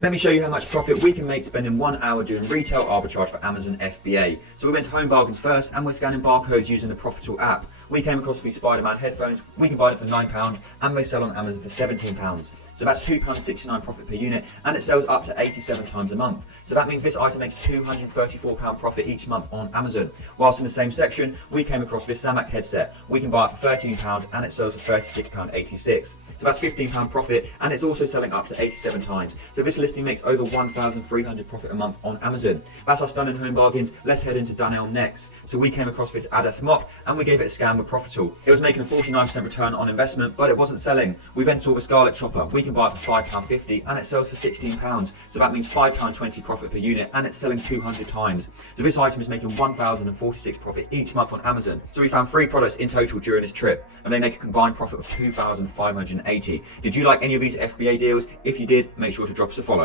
Let me show you how much profit we can make spending 1 hour doing retail arbitrage for Amazon FBA. So we went to Home Bargains first and we're scanning barcodes using the Profitl app. We came across these Spider-Man headphones. We can buy them for £9 and they sell on Amazon for £17. So that's £2.69 profit per unit, and it sells up to 87 times a month. So that means this item makes £234 profit each month on Amazon. Whilst in the same section, we came across this Samac headset. We can buy it for £13 and it sells for £36.86. So that's £15 profit, and it's also selling up to 87 times. So this listing makes over £1,300 profit a month on Amazon. That's us done in Home Bargains. Let's head into Dunelm next. So we came across this Adas mop and we gave it a scan with Profitl. It was making a 49% return on investment, but it wasn't selling. We then saw the Scarlet Chopper. We can buy it for £5.50 and it sells for £16. So that means £5.20 profit per unit, and it's selling 200 times. So this item is making £1,046 profit each month on Amazon. So we found 3 products in total during this trip, and they make a combined profit of £2,580. Did you like any of these FBA deals? If you did, make sure to drop us a follow.